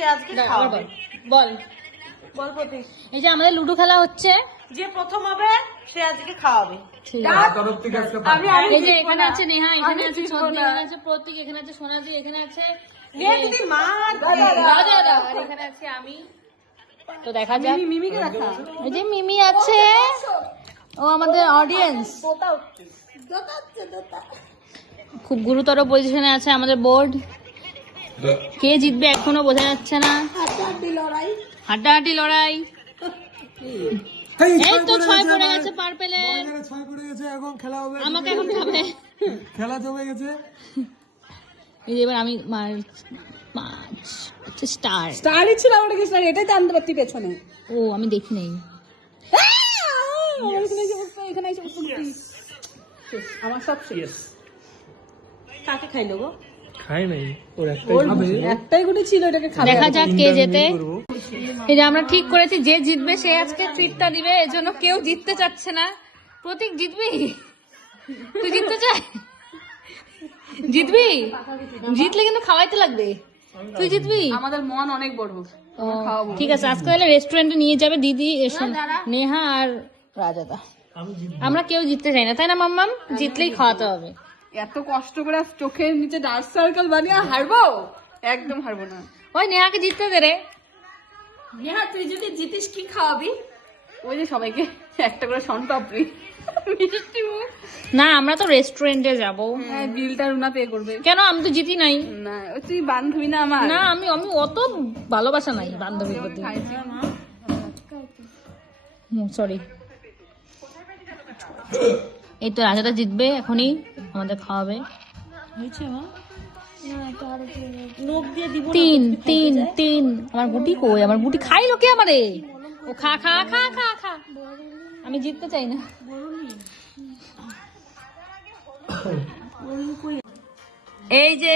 সে আজকে খাওয়াবে। বল বল প্রতীক। এই যে আমাদের লুডো খেলা হচ্ছে, যে প্রথম হবে সে আজকে খাওয়াবে। এই যে এখানে আছে নেহা, এখানে আছে ছদ্দি, এখানে আছে প্রতীক, এখানে আছে সোনাদি, এখানে আছে রাজা, আর এখানে আছে আমি। তো দেখা যাক। মিমিকে দেখা। এই যে মিমি আছে, ও আমাদের অডিয়েন্স। খুব গুরুতর পজিশনে আছে আমাদের বোর্ড। কে জিতবে এখনো বোঝা যাচ্ছে না। হাড্ডাহাড্ডি লড়াই। এই তো 6 পড়ে গেছে পার্পেলের। 6 পড়ে গেছে, এখন খেলা হবে। আমাকে এখন খাবে। খেলা জমে গেছে। এই যে এবার আমি 5 স্টার। স্টারই ছিল আমার কাছে, স্টার এটাই তো আনতে পারতি পেছনে। ও আমি দেখি নাই। আমার সব শেষ। কাকে খাইলো গো? খাই নাই, ওর একটাই গুটি ছিল, এটাকে খাবে। দেখা যাক কে জেতে। এই যে আমরা ঠিক করেছি যে জিতবে সে আজকে ট্রিটটা দিবে, এজন্য কেউ জিততে চাচ্ছে না। প্রতীক জিতবি? তুই জিততে চাই? জিতবি? জিতলে কিন্তু খাওয়াইতে লাগবে। তুই জিতবি? আমাদের মন অনেক বড়। ঠিক আছে, আজকে তাহলে রেস্টুরেন্টে নিয়ে যাবে দিদি, নেহা আর রাজাদা। আমরা কেউ জিততে চাই না, তাই না মাম্মাম? জিতলেই খাওয়াতে হবে। এত কষ্ট করে চোখের নিচে ডার্ক সার্কেল বানিয়ে হারবো? একদম হারবো না। ওই নেহাকে জিততে দে রে। নেহা তুই যদি জিতিস কি খাওয়াবি? ওই যে সবাইকে একটা করে শনপাপড়ি, মিষ্টি মুখ। না আমরা তো রেস্টুরেন্টে যাবো। হ্যাঁ, বিলটা রুনা পে করবে। কেন? আমি তো জিতি নাই। না তুই বান্ধবী না আমার। না আমি অত ভালোবাসা নাই বান্ধবীর প্রতি। সরি। এই তো রাজাটা জিতবে, এখনই আমাদের খাওয়াবে। 3 আমার গুটি কই? আমার গুটি খাইলো কে আমারে? ও খা খা খা খা খা। আমি জিততে চাই না। এই যে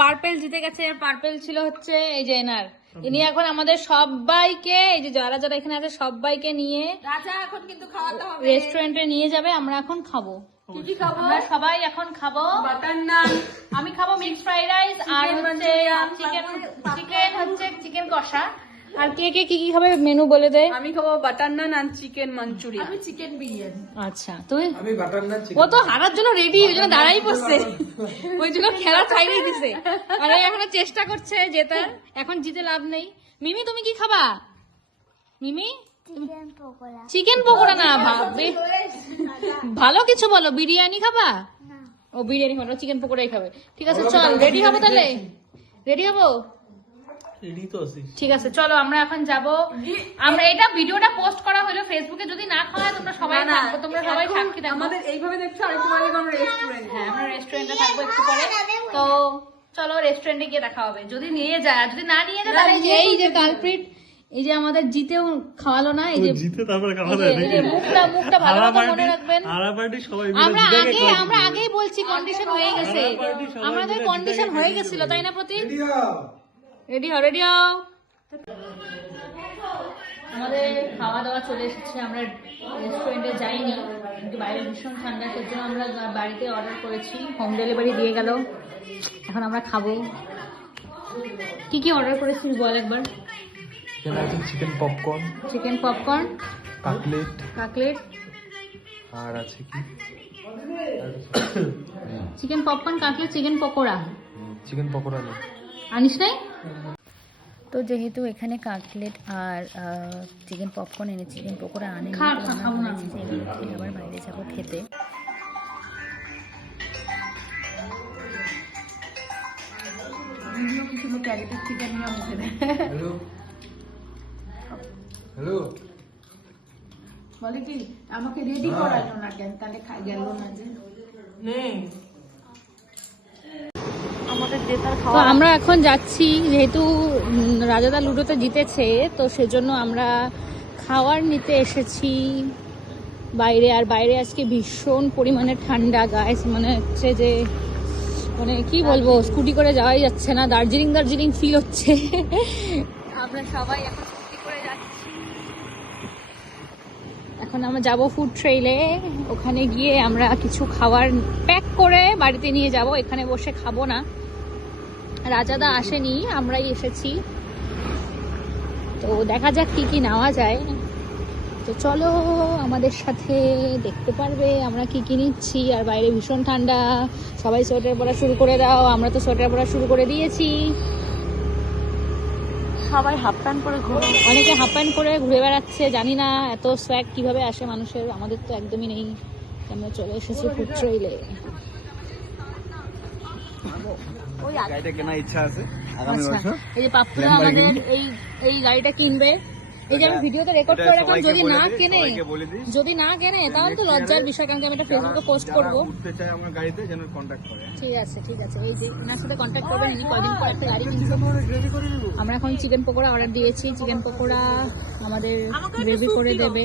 পার্পেল জিতে গেছে। পার্পেল ছিল হচ্ছে এই যে এনার। ইনি এখন আমাদের সবাইকে, এই যে যারা যারা এখানে আছে সবাইকে নিয়ে রাজা এখন কিন্তু খাওয়াতে হবে। রেস্টুরেন্টে নিয়ে যাবে। আমরা এখন খাবো। কি কি খাবো? আমরা সবাই এখন খাবো বাটার নান। আমি খাবো মিক্সড ফ্রাইড রাইস আর হচ্ছে চিকেন কষা। আর কে কে কি কি খাবে মেনু বলে দে। আমি খাবো বাটার নান আর চিকেন মাঞ্চুরিয়ান। আমি চিকেন বিরিয়ানি। আচ্ছা তুই? আমি বাটার নান ও তো হারার জন্য রেডি, ওই জন্য দাঁড়াই পড়ছে, ওই জন্য খেলা ছাইড়াই দিছে। আর এখনো চেষ্টা করছে জেতার। এখন জিতে লাভ নেই। মিমি তুমি কি খাবা? মিমি চিকেন পকোড়া না, ভাববে ভালো কিছু বলো। বিরিয়ানি খাবা? ও বিরিয়ানি খাবো, চিকেন পকোড়াই খাবে। ঠিক আছে চল রেডি হবো তাহলে। রেডি হবো? ঠিক আছে চলো আমরা এখন যাব। আমরা এটা ভিডিওটা পোস্ট করা হলো ফেসবুকে, যদি না খাওয়া তোমরা সবাই থাকবো, তোমরা সবাই সাক্ষী থাকবো। আমাদের এইভাবে দেখছো আরেকটু পরে আমরা রেস্টুরেন্ট। হ্যাঁ আমরা রেস্টুরেন্টে থাকবো একটু পরে। তো চলো রেস্টুরেন্টে গিয়ে দেখা হবে। যদি নিয়ে যায়, যদি না নিয়ে যায় তাহলে এই যে কালপ্রিট, এই যে আমাদের জিতেও খাওয়ালো না। এই যে জিতে তারপরে মুখটা ভালো মতো মনে রাখবেন। আমরা আগেই বলছি কন্ডিশন হয়ে গেছে, আমাদের কন্ডিশন হয়ে গেছিল, তাই না প্রতীক? রেডি হও রেডি হও। আমাদের খাওয়া দাওয়া চলে এসেছে। আমরা রেস্টুরেন্টে যাইনি কিন্তু বাইরে ভীষণ ঠান্ডা, সেজন্য আমরা বাড়িতে অর্ডার করেছি। হোম ডেলিভারি দিয়ে গেল। এখন আমরা খাবো। কি কি অর্ডার করেছিস বল একবার। চিকেন পপকর্ন, কাটলেট আর আছে কি chicken popcorn, cutlet, chicken pakora. Chicken pakora না আনিস নাই? তো যেহেতু এখানে কাটলেট আর চিকেন পপকর্ন এনেছি, চিকেন পকোড়া আনে আবার বাইরে যাবো খেতে। হ্যালো বলে কি আমাকে রেডি করালো না কেন? তাহলে গেল না যে তো আমরা এখন যাচ্ছি, যেহেতু রাজাদা লুডোতে জিতেছে তো সেজন্য আমরা খাওয়ার নিতে এসেছি বাইরে। আর বাইরে আজকে ভীষণ পরিমাণে ঠান্ডা, গাইস মনে হচ্ছে যে মানে কি বলবো, স্কুটি করে যাওয়াই যাচ্ছে না, দার্জিলিং ফিল হচ্ছে। আমরা সবাই এখন স্কুটি করে যাচ্ছি। এখন আমরা যাব ফুড ট্রেইলে, ওখানে গিয়ে আমরা কিছু খাবার প্যাক করে বাড়িতে নিয়ে যাব। এখানে বসে খাবো না, রাজাদা আসেনি, আমরাই এসেছি। তো দেখা যাক কি কি নেওয়া যায়। তো চলো আমাদের সাথে, দেখতে পারবে আমরা কি কি নিচ্ছি। আর বাইরে ভীষণ ঠান্ডা, সবাই সোয়েটার পরা শুরু করে দাও। আমরা তো সোয়েটার পরা শুরু করে দিয়েছি। সবাই হাফ প্যান্ট পরে ঘুরে, অনেকে হাফ প্যান্ট পরে ঘুরে বেড়াচ্ছে, জানি না এত সোয়াগ কিভাবে আসে মানুষের, আমাদের তো একদমই নেই। আমরা চলে এসেছি ফুড ট্রেইলে। ওই গাড়িটা কেনার ইচ্ছা আছে আগামী আচ্ছা, বছর। এই যে পাপ্পুরা আমাদের এই গাড়িটা কিনবে। এই যে আমি ভিডিওতে রেকর্ড করে রাখলাম, যদি না কেনে, যদি না কেনে তাহলে তো লজ্জার বিষয়, কারণ কি আমি এটা ফেসবুকে পোস্ট করব। উঠতে চায় আমার গাড়িতে যেন কন্ট্যাক্ট করে। ঠিক আছে ঠিক আছে, এই যে ওনার সাথে কন্ট্যাক্ট করবেন, ইনি কয়দিন পর একটা গাড়ি কিনছে। আমরা এখন চিকেন পকোড়া অর্ডার দিয়েছি, চিকেন পকোড়া আমাদের গ্রেভি করে দেবে।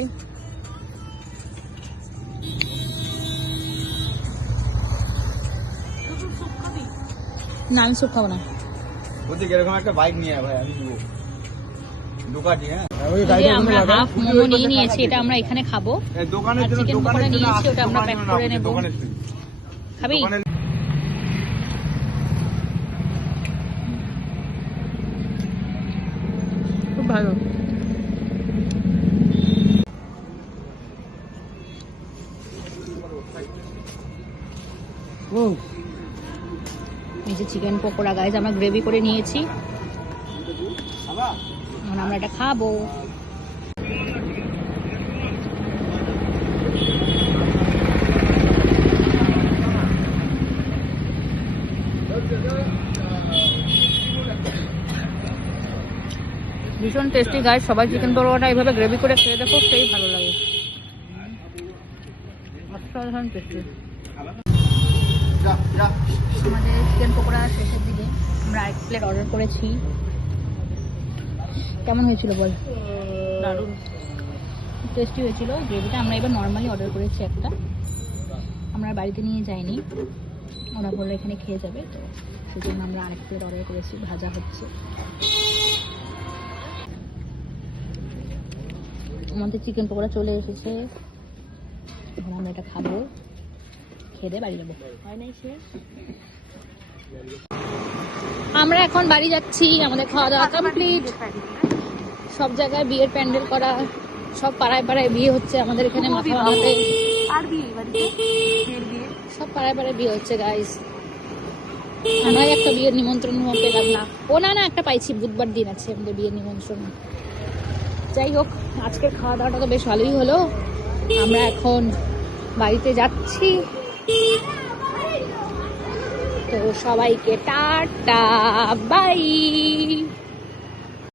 না আমি স্যুপ খাবো না। বলছি এরকম একটা বাইক নিয়ে আয় ভাই, আমি দিব দোকানি। হ্যাঁ এই যে আমরা হাফ মোমো নিয়ে নিয়েছি, এটা আমরা এখানে খাবো। দোকানের আর জন্য চিকেন পকোড়া দোকানের জন্য নিয়েছি, ওটা আমরা প্যাক করে নেব। দোকানের খাবি? খুব ভালো। এই যে চিকেন পকোড়া গাইজ আমরা গ্রেভি করে নিয়েছি, এখন আমরা এটা খাবো। ভীষণ টেস্টি গাইজ, সবাই চিকেন পকোড়াটা এইভাবে গ্রেভি করে খেয়ে দেখো, সেই ভালো লাগে। অসাধারণ টেস্টি। আমাদের চিকেন পকোড়া শেষের দিকে, আমরা আরেক প্লেট অর্ডার করেছি। কেমন হয়েছিল বল? দারুণ টেস্টি হয়েছিল গ্রেভিটা। আমরা এবার নর্মালি অর্ডার করেছি একটা, আমরা বাড়িতে নিয়ে যাইনি, ওরা বললো এখানে খেয়ে যাবে, তো সেই জন্য আমরা আরেক প্লেট অর্ডার করেছি। ভাজা হচ্ছে, আমাদের চিকেন পকোড়া চলে এসেছে, এখন আমরা এটা খাবো, খেয়ে দিয়ে বাড়ি যাবো। আমরা এখন বাড়ি যাচ্ছি, আমাদের খাওয়া দাওয়া কমপ্লিট। সব জায়গায় বিয়ের প্যান্ডেল করা, সব পাড়ায় পাড়ায় বিয়ে হচ্ছে আমাদের এখানে মাথা ভাঙাতে। আর বিয়ে বাড়িতে ফের বিয়ে, সব পাড়ায় পাড়ায় বিয়ে হচ্ছে গাইস। আমরা একটা বিয়ের নিমন্ত্রণ পেলাম না। ও না না, একটা পাইছি, বুধবার দিন আছে আমাদের বিয়ের নিমন্ত্রণ। যাই হোক, আজকের খাওয়া দাওয়াটা তো বেশ ভালোই হলো। আমরা এখন বাড়িতে যাচ্ছি, তো সবাইকে টাটা বাই।